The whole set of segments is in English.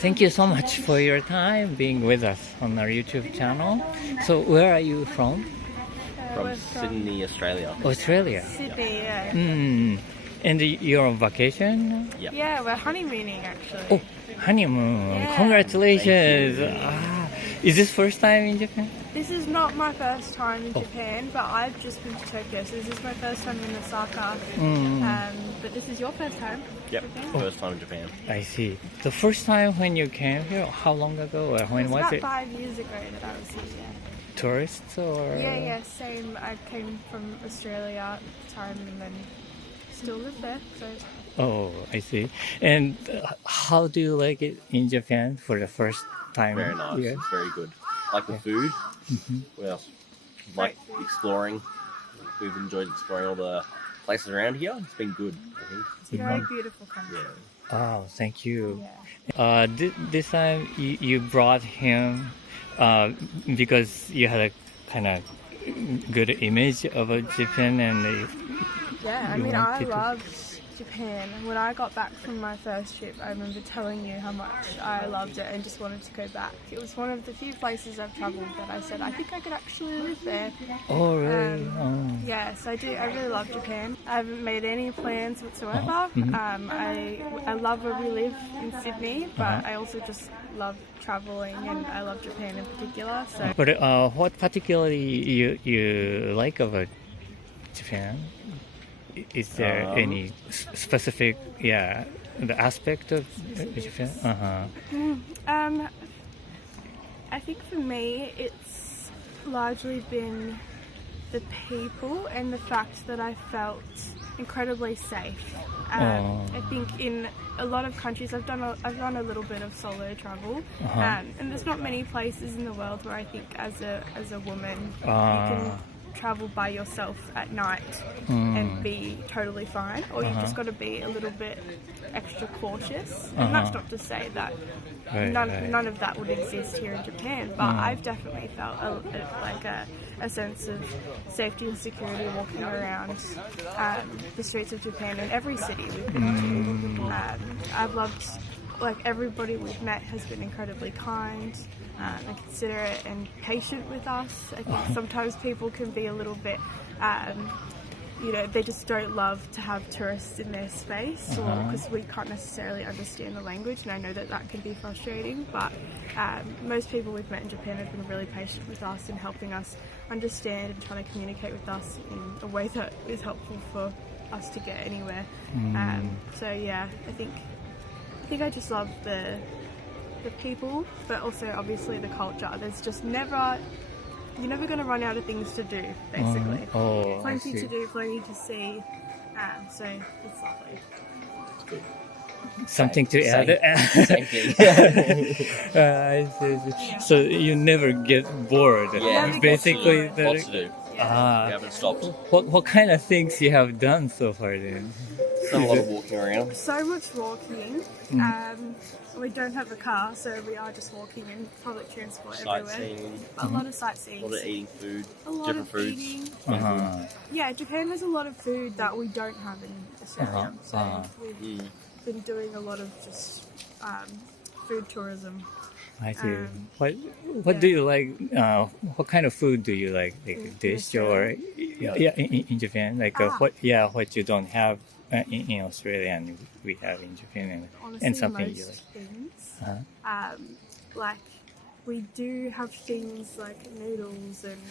Thank you so much for your time being with us on our YouTube channel. So where are you from? From Sydney, Australia. Australia. Sydney, yeah. And you're on vacation? Yep. Yeah, we're honeymooning actually. Oh, honeymoon. Yeah. Congratulations. Thank Is this first time in Japan? This is not my first time in Japan, but I've just been to Tokyo, so this is my first time in Osaka. But this is your first time? Yep. Japan? First time in Japan. I see. The first time when you came here, how long ago or when It was was it? about 5 years ago that I was here, yeah. Tourists or? Yeah, same. I came from Australia at the time and then still live there, so... Oh, I see. And how do you like it in Japan for the first time? Very nice. Yeah. It's very good. Like the food. What else? Like exploring. We've enjoyed exploring all the places around here. It's been good, I think. It's a very beautiful country. Yeah. Oh, thank you. Yeah. This time you brought him because you had a kind of good image of Japan and Yeah, I you mean, I wanted to- loved Japan. When I got back from my first trip, I remember telling you how much I loved it and just wanted to go back. It was one of the few places I've travelled that I said, I think I could actually live there. Oh, really? Yes, I do. I really love Japan. I haven't made any plans whatsoever. I love where we live in Sydney, but I also just love travelling and I love Japan in particular. So But what particularly you like about Japan? Is there any specific, the aspect of Japan? I think for me, it's largely been the people and the fact that I felt incredibly safe. I think in a lot of countries, I've done a little bit of solo travel, and there's not many places in the world where I think as a woman you can travel by yourself at night and be totally fine, or you've just got to be a little bit extra cautious. And that's not to say that none of that would exist here in Japan, but I've definitely felt a sense of safety and security walking around the streets of Japan in every city we've been to. I've loved, like, everybody we've met has been incredibly kind and considerate and patient with us. I think sometimes people can be a little bit, they just don't love to have tourists in their space, or because we can't necessarily understand the language, and I know that can be frustrating, but most people we've met in Japan have been really patient with us and helping us understand and trying to communicate with us in a way that is helpful for us to get anywhere. So yeah, I think I just love the people, but also obviously the culture. There's just you're never going to run out of things to do, basically. Plenty to do, plenty to see, so it's lovely. It's good. Something to add? Same thing. I see. So you never get bored. Yeah, Basically, lots to do. We haven't stopped. What kind of things you have done so far then? Done a lot of walking around. So much walking. We don't have a car, so we are just walking in public transport everywhere. Sightseeing. A lot of sightseeing. A lot of eating food. A lot Different of foods. eating. Uh-huh. Japan has a lot of food that we don't have in Australia. So we've been doing a lot of just food tourism. I see. What do you like? What kind of food do you like? Like dish or in Japan? Like what you don't have in Australia and we have in Japan, Honestly, and something most you like. things. Like we do have things like noodles and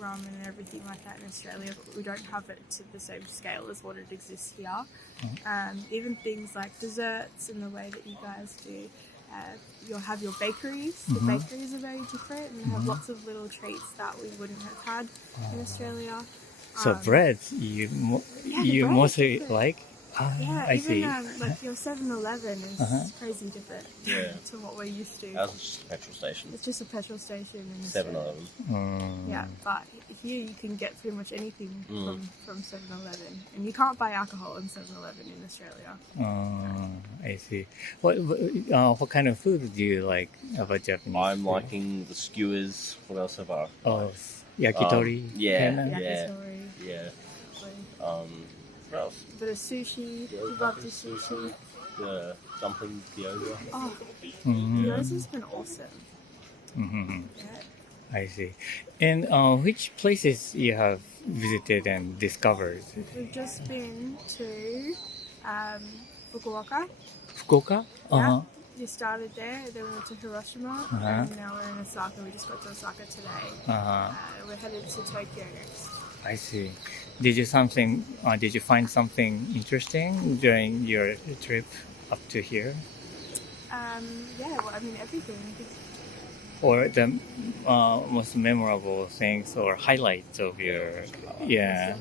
ramen and everything like that in Australia, but we don't have it to the same scale as what it exists here. Even things like desserts and the way that you guys do. You'll have your bakeries. The bakeries are very different, and you have lots of little treats that we wouldn't have had in Australia. So bread, you bread mostly is good. like? I see. Like your 7-Eleven is crazy different to what we're used to. Ours is just a petrol station. It's just a petrol station in Australia. 7-Eleven. Yeah, but here you can get pretty much anything from 7-Eleven, and you can't buy alcohol in 7-Eleven in Australia. I see. What kind of food do you like about Japanese? I'm food? liking the skewers. What else have I? Yakitori. Yakitori. Yeah. Lovely. What else? Bit of sushi. We love the sushi. the dumpling gyoza. Oh, Mhm. yours has been awesome. Mhm. Yeah. I see. And which places you have visited and discovered? We've just been to Fukuoka. Fukuoka? Yeah. We started there, then we went to Hiroshima, Uh-huh. and now we're in Osaka. We just got to Osaka today. We're headed to Tokyo next. I see. Did you find something interesting during your trip up to here? Yeah, well, I mean, everything. Or the most memorable things or highlights of your, yeah.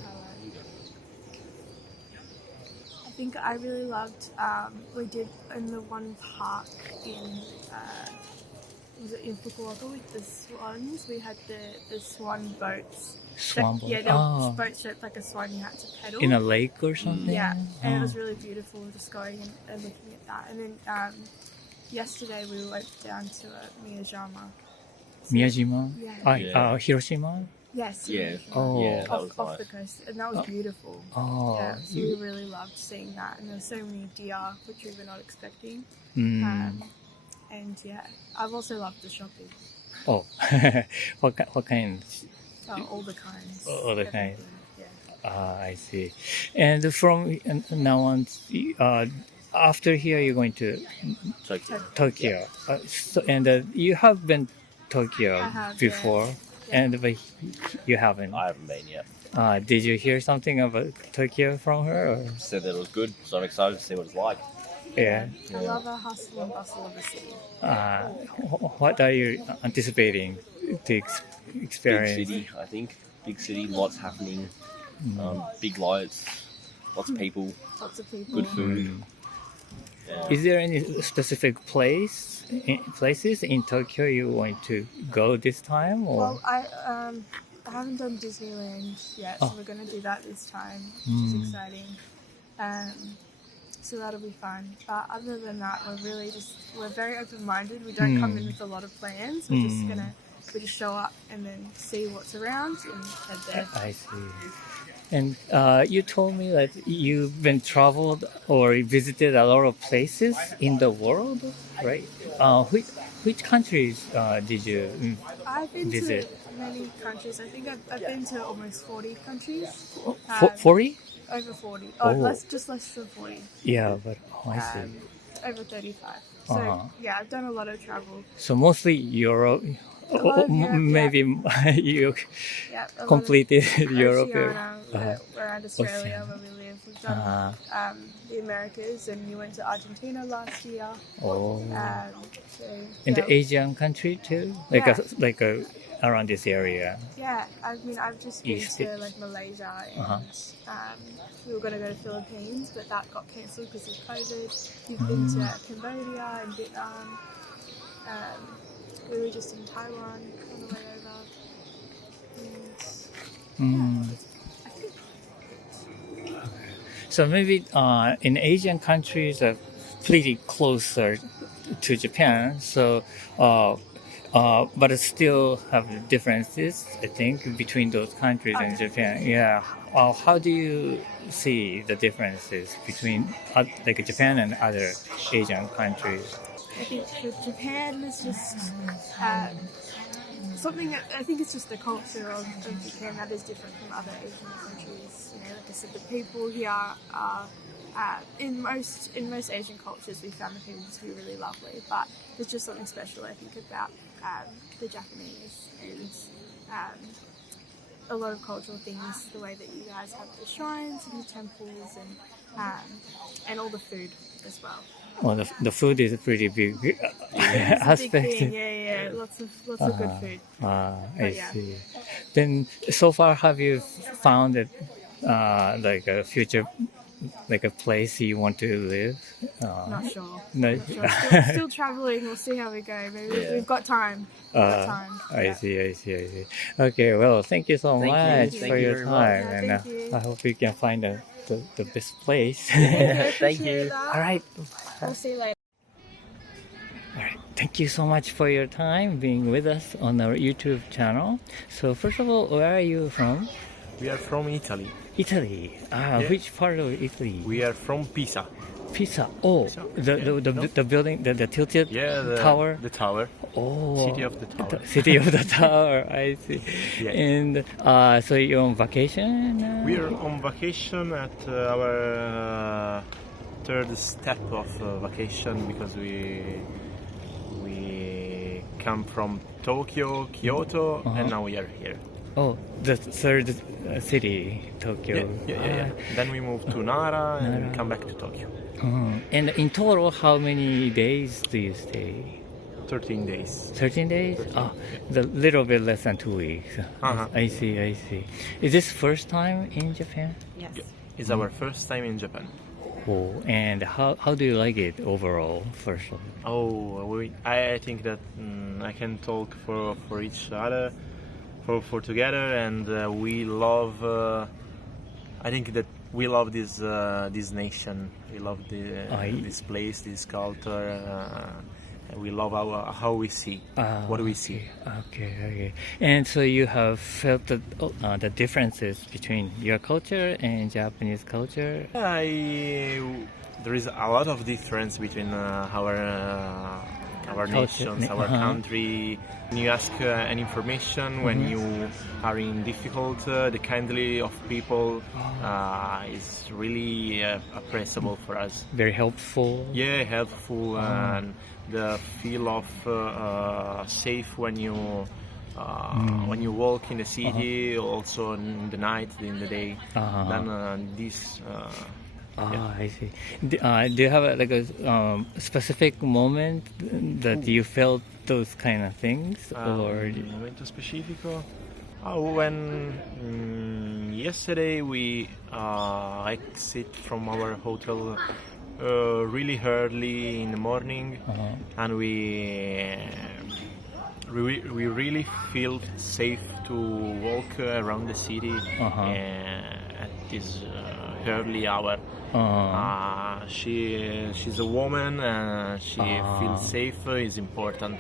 I think I really loved, we did in the one park in, was it in Fukuoka with the swans? We had the swan boats. Swan boat. Yeah, they were boats shaped like a swan you had to pedal. In a lake or something? Yeah, and it was really beautiful just going and looking at that. And then yesterday we went down to Miyajima. Miyajima? Yeah. Hiroshima? Yes. Yeah. Oh. Yeah, that was Off the nice. coast, and that was beautiful. Oh. Yeah, so we really loved seeing that, and there were so many deer which we were not expecting. Mm. And yeah, I've also loved the shopping. Oh. what kind? All the kinds. All the kinds. Yeah. I see. And from now on, after here, you're going to Tokyo. And you have been Tokyo I have, before, but you haven't. I haven't been yet. Did you hear something about Tokyo from her? Or? Said that it was good, so I'm excited to see what it's like. Yeah. I love the hustle and bustle of the city. What are you anticipating to experience? Big city, I think. Big city, lots happening. Big lights, lots of people, Lots of people. good food. Yeah. Is there any specific places in Tokyo you want to go this time? Or? Well, I haven't done Disneyland yet, so we're going to do that this time, which is exciting. So that'll be fun. But other than that, we're very open-minded. We don't come in with a lot of plans. We just show up and then see what's around and head there. I see. And you told me that you've been traveled or visited a lot of places in the world, right? Which countries did you I've been visit? to many countries. I think I've been to almost 40 countries. 40? Over 40. Oh. Just less than 40. Yeah, but I see. Over 35. So yeah, I've done a lot of travel. So mostly Europe. lot of Europe, Maybe you Yeah, a lot of completed Europe. Oceania, around Australia where we live. We've done the Americas, and we went to Argentina last year. Oh. So, In the yeah. Asian country too, like around this area. Yeah, I mean, I've just been East. to like Malaysia, and we were going to go to Philippines, but that got cancelled because of COVID. We've been to Cambodia and Vietnam. We were just in Taiwan on the way over. And, I think So maybe in Asian countries are pretty closer to Japan. So, but it still have differences, I think, between those countries and Japan. Yeah. How do you see the differences between like Japan and other Asian countries? I think for Japan, there's just something. I think it's just the culture of Japan that is different from other Asian countries. You know, like I said, the people here are in most Asian cultures, we found the people to be really lovely. But there's just something special, I think, about the Japanese and a lot of cultural things. The way that you guys have the shrines and the temples and all the food as well. Well, the food is a pretty big aspect. Big thing. Yeah. Lots of good food. I see. Then, so far, have you found it like a future, like a place you want to live? Not sure. No. Still traveling. We'll see how we go. Maybe we've got time. I see. Okay, well, thank you so much you. for Thank you your very time, much. and Thank you. I hope you can find the best place. Thank you. All right. We'll see you later. All right. Thank you so much for your time being with us on our YouTube channel. So first of all, where are you from? We are from Italy. Italy. Which part of Italy? We are from Pisa. Pisa. Oh, the building, the tilted tower. The tower. Oh, City of the tower. City of the tower. I see. Yeah. And so you're on vacation now? We are on vacation at our third step of vacation because we come from Tokyo, Kyoto, and now we are here. Oh, the third city, Tokyo. Yeah. Then we move to Nara and come back to Tokyo. And in total, how many days do you stay? 13 days. 13 days? Oh, a little bit less than 2 weeks. I see. Is this first time in Japan? Yes. It's our first time in Japan. Oh, and how do you like it overall, first of all? I think that I can talk for each other, for together, and we love. I think that we love this nation. We love this place, this culture. We love how we see what we see. Okay. And so you have felt the differences between your culture and Japanese culture? There is a lot of difference between our nations, our country. When you ask any information, when you are in difficult, the kindly of people is really appreciable for us. Very helpful. Yeah, helpful, and the feel of safe when you walk in the city, also in the night, in the day. Then this. I see. Do you have a specific moment that you felt those kind of things, or momento specifico? When yesterday we exit from our hotel really early in the morning, and we really feel safe to walk around the city at this early hour. She's a woman, and she feels safe. Is important.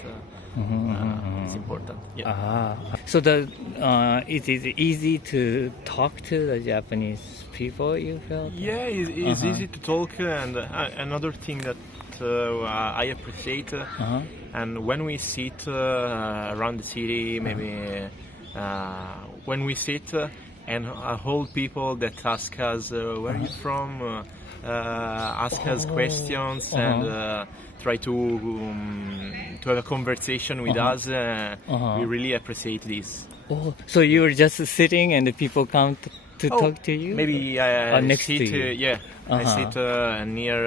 It's important. Yeah. So it is easy to talk to the Japanese people, you felt? Yeah, it's easy to talk, and another thing that I appreciate, and when we sit around the city, maybe when we sit and hold people that ask us where are you from, ask us questions, and try to have a conversation with us. We really appreciate this. Oh, so you were just sitting and the people come to talk to you? Maybe I next sit, to you? I sit near,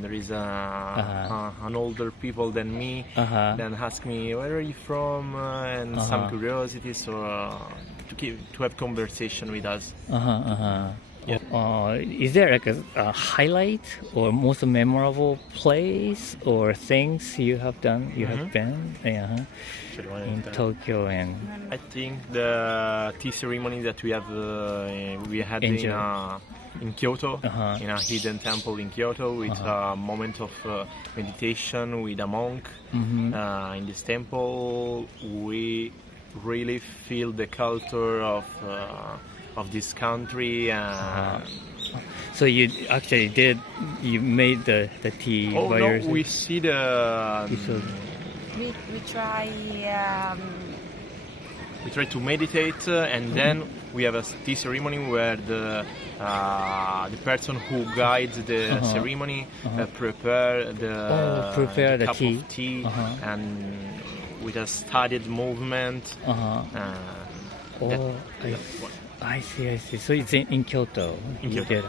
there is an older people than me, then ask me, where are you from, and some curiosity, so to have conversation with us. Is there like a highlight or most memorable place or things you have done, have been in Tokyo? And I think the tea ceremony that we had in Kyoto, in a hidden temple in Kyoto, with a moment of meditation with a monk in this temple. We really feel the culture of this country. So you actually you made the tea by yourself? We see the... We try... We try to meditate, and then we have a tea ceremony where the person who guides the ceremony prepare the cup tea. of tea, and with a studied movement. I see. So it's in Kyoto. In Kyoto.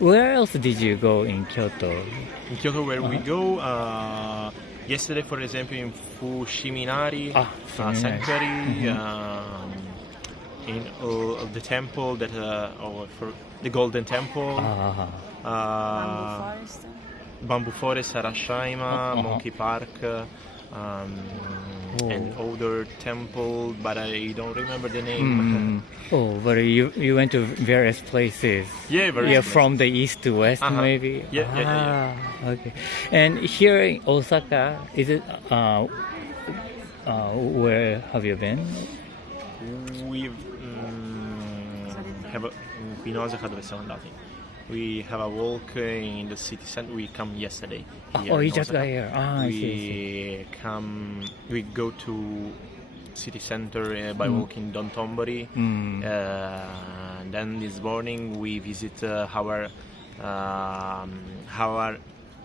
Where else did you go in Kyoto? In Kyoto, where we go, yesterday, for example, in Fushiminari sanctuary, in the temple that, for the Golden Temple, Bamboo Forest, Arashima, Monkey Park, and other temple, but I don't remember the name. But you went to various places. From the east to west, maybe. Yeah. Okay. And here in Osaka, is it? Where have you been? We've in Osaka, dove siamo andati? We have a walk in the city center. We come yesterday. Oh, you just got here. I see. We come. We go to city center by walking Dontombori. And then this morning we visit our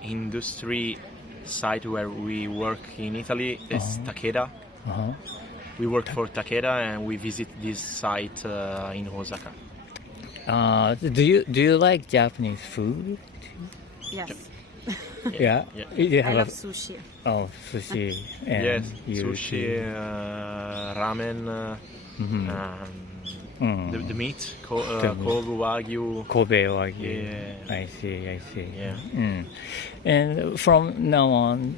industry site where we work in Italy. It's Takeda. We work for Takeda and we visit this site in Osaka. Do you like Japanese food? Yes. Yeah. Yeah. You I have love sushi. sushi. And Yes, you sushi, ramen, the meat, Kobe Wagyu. Kobe Wagyu. Yeah. I see. Yeah. And from now on,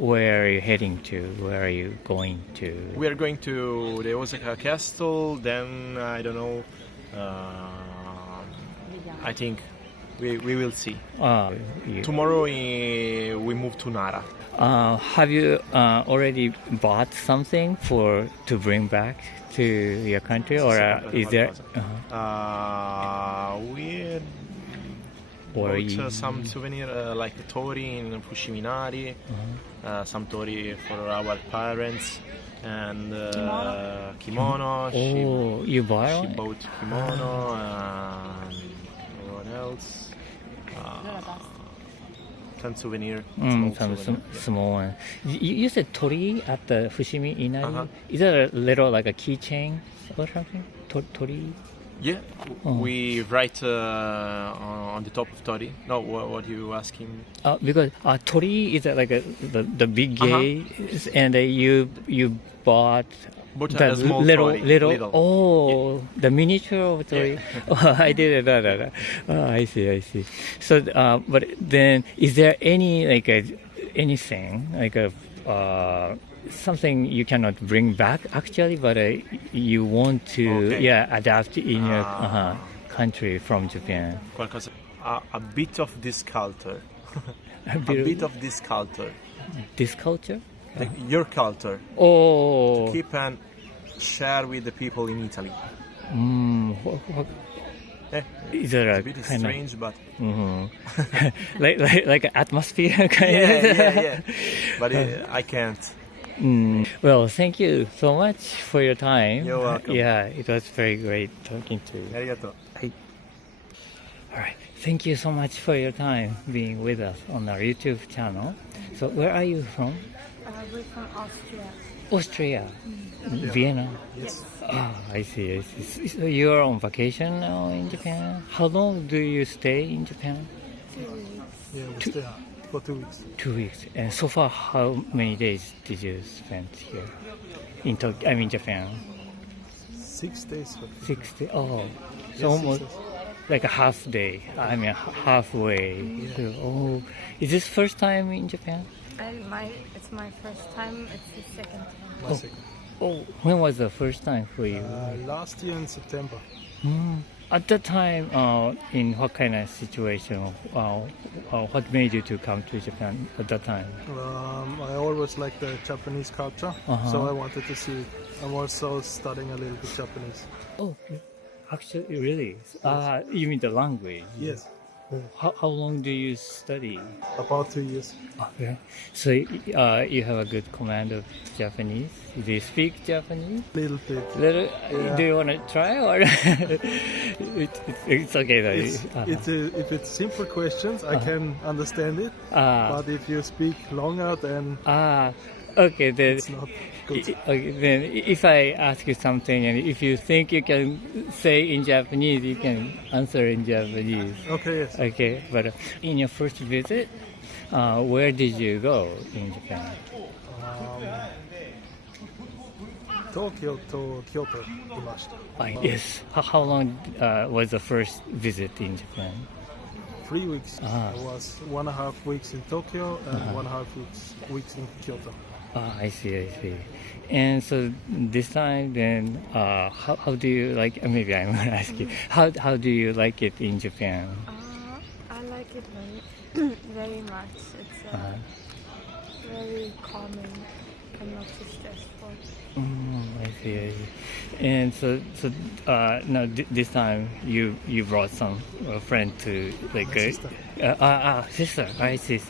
where are you heading to? Where are you going to? We are going to the Osaka Castle. Then I don't know. I think we will see. Tomorrow we move to Nara. Have you already bought something to bring back to your country, or is there? We bought some souvenir like the tori in Fushiminari, some tori for our parents, and kimono. You buy She one? bought kimono, and what else? Some souvenir. Small one. You said tori at the Fushimi Inari. Is that a little like a keychain or something? Tori? Yeah, we write on the top of tori. No, what are you asking? Because tori is like the big gate, and you bought the a small little. tori. Oh, the miniature of tori. Oh, I didn't know that. Oh, I see. So, but then, is there any anything like something you cannot bring back actually, but you want to adapt in your country from Japan? A bit of this culture. A bit of this culture. This culture? Like your culture. Oh. To keep and share with the people in Italy. Is there It's a bit strange, but like atmosphere kind of? Yeah. But I can't. Well, thank you so much for your time. You're welcome. Yeah, it was very great talking to you. Arigato. All right. Thank you so much for your time being with us on our YouTube channel. So where are you from? We're from Austria. Austria. Vienna. Yes. I see. So you're on vacation now in Japan? How long do you stay in Japan? 2 weeks. Yeah, we stay for 2 weeks. 2 weeks. And so far, how many days did you spend here in Japan? 6 days. 6 days. Oh, Yes, so almost 6 days. like a half day. Halfway. So, oh, is this first time in Japan? It's my first time. It's the second time. My second. Oh, when was the first time for you? Last year in September. At that time, in what kind of situation? What made you to come to Japan at that time? I always liked the Japanese culture, so I wanted to see. I'm also studying a little bit Japanese. Oh, actually, really? You mean the language? Yes, How long do you study? about 2 years. Okay. So you have a good command of Japanese. Do you speak Japanese? Little bit. Little. Yeah. Do you want to try or? It's okay though. If it's simple questions, I can understand it. But if you speak longer, then Okay, then. it's not good. Okay, then if I ask you something and if you think you can say in Japanese, you can answer in Japanese. Okay, yes. Okay, but in your first visit, where did you go in Japan? Tokyo to Kyoto いました。 Yes. How long was the first visit in Japan? 3 weeks. I was 1.5 weeks in Tokyo and 1.5 weeks in Kyoto. I see. And so this time, then, how do you like? Maybe I'm gonna ask you. How do you like it in Japan? I like it very much. It's very calming. and not too stressful. I see, I see. And so now this time you brought some friend to like sister. Sister. I see,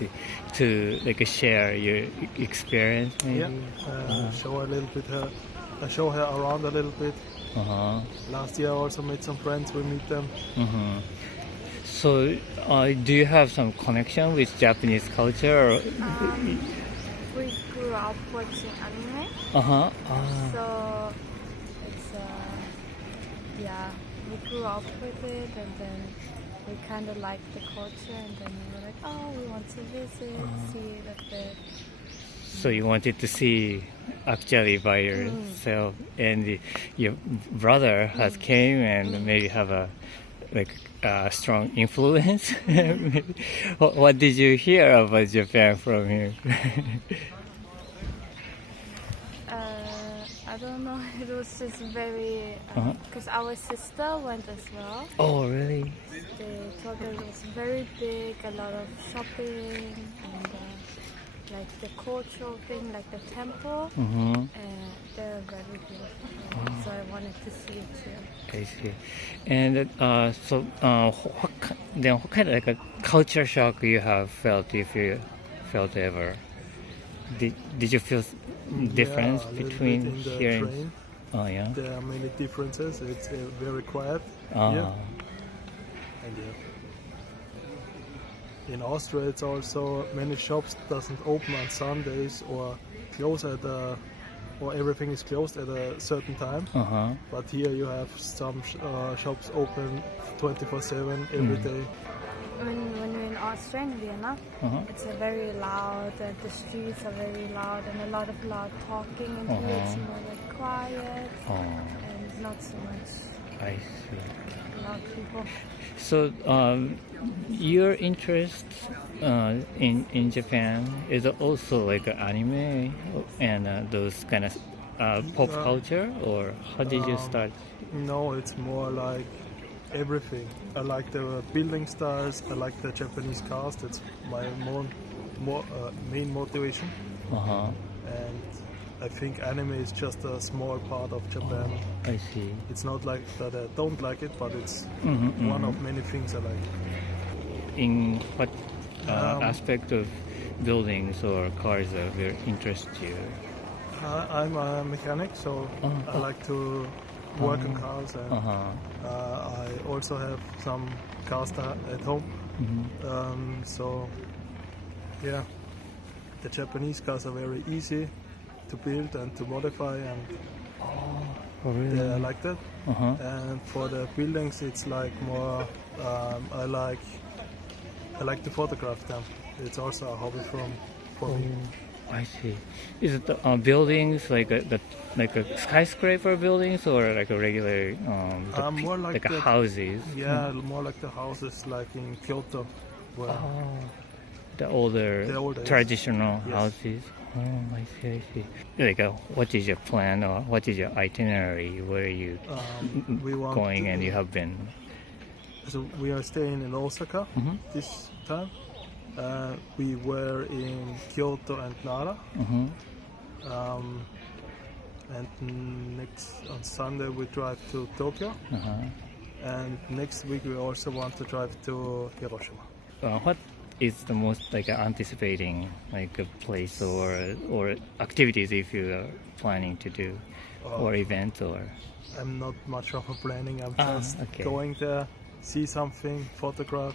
to like share your experience. Maybe? Yeah, show a little bit her. I show her around a little bit. Last year I also made some friends. We meet them. So, do you have some connection with Japanese culture? Or? We grew up watching anime, so it's yeah, we grew up with it, and then we kind of liked the culture, and then we were like, oh, we want to visit, see it a bit. So you wanted to see actually by yourself, and your brother has came and maybe have a strong influence. What did you hear about Japan from him? I don't know. It was just very because our sister went as well. Oh, really? They told us it was very big, a lot of shopping, and like the cultural thing, like the temple. They're very beautiful. So I wanted to see it too. I see. And what kind of like a culture shock you have felt, if you felt ever? Did you feel difference a little between bit in the here and train. oh yeah? There are many differences. It's very quiet. Ah. Yeah. And in Austria, it's also many shops doesn't open on Sundays or close or everything is closed at a certain time. But here you have some shops open 24/7 every day. When we're in Austria, in Vienna, it's a very loud, the streets are very loud and a lot of loud talking, and here it's more like quiet and not so much I see. loud people. So your interest in Japan is also like anime and those kind of pop culture, or how did you start? No, it's more like everything. I like the building styles. I like the Japanese cars. That's my main motivation. And I think anime is just a small part of Japan. I see. It's not like that I don't like it, but it's one of many things I like. In what aspect of buildings or cars will interest you? I'm a mechanic, so I like to work on cars, and I also have some cars at home. So yeah, the Japanese cars are very easy to build and to modify, and really? I like that. And for the buildings, it's like more. I like to photograph them. It's also a hobby for me. I see. Is it buildings like a skyscraper buildings, or like a regular More like the houses? Yeah, more like the houses like in Kyoto. Where The older traditional Yes. houses. Oh, I see. Like, what is your plan, or what is your itinerary? Where are you we want going, to- and you have been? So we are staying in Osaka this time. We were in Kyoto and Nara. And on Sunday we drive to Tokyo. And next week we also want to drive to Hiroshima. What is the most like anticipating like a place or activities if you are planning to do, or event, or? I'm not much of a planning. I'm just okay. going there, see something, photograph.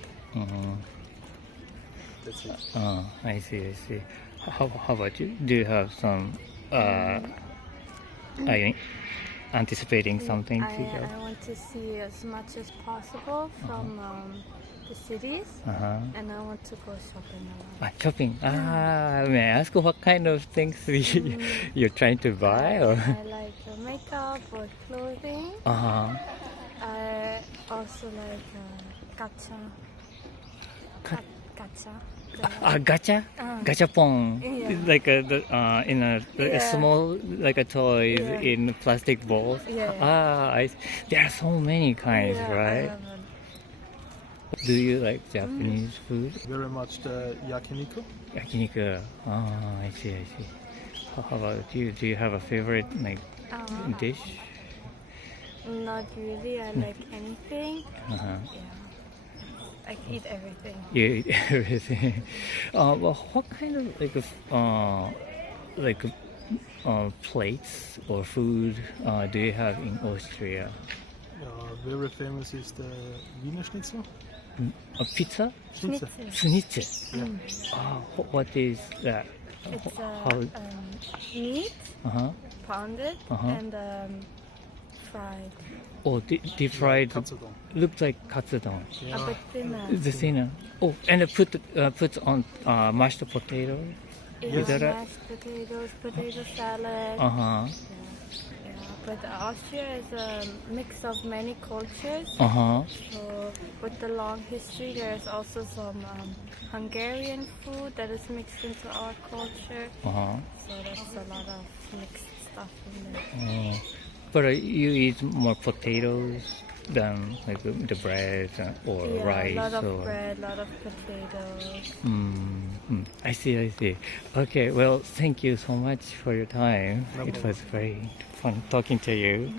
That's it. I see. How about you? Do you have some? Are you anticipating something to go? I want to see as much as possible from the cities, and I want to go shopping a lot. Shopping. May I ask what kind of things you're trying to buy? Or? I like makeup or clothing. I also like gacha. Gacha. Gacha? Gachapon. Yeah. Like in a small like a toys in plastic balls. Yeah. There are so many kinds, Yeah, right? Do you like Japanese food? Very much the yakiniku. Yakiniku. I see. How about you? Do you have a favorite dish? Not really. I like anything. Uh-huh. Yeah. I eat everything. You eat everything. Well, what kind of plates or food do you have in Austria? Very famous is the Wiener Schnitzel. A pizza? Schnitzel. Schnitzel. Yeah. What is that? It's meat pounded and fried. Oh, deep fried. Katsudon. Looks like katsudon. A bit thinner. The thinner. Oh, and put on mashed potato. Yeah, Is that right? mashed potatoes, potato salad. Uh-huh. Yeah, but Austria is a mix of many cultures. Uh-huh. So with the long history, there's also some Hungarian food that is mixed into our culture. Uh-huh. So there's a lot of mixed stuff in there. But you eat more potatoes than like the bread or Yeah, rice? a lot of or... bread, a lot of potatoes. I see. Okay, well, thank you so much for your time. No It problem. was very fun talking to you.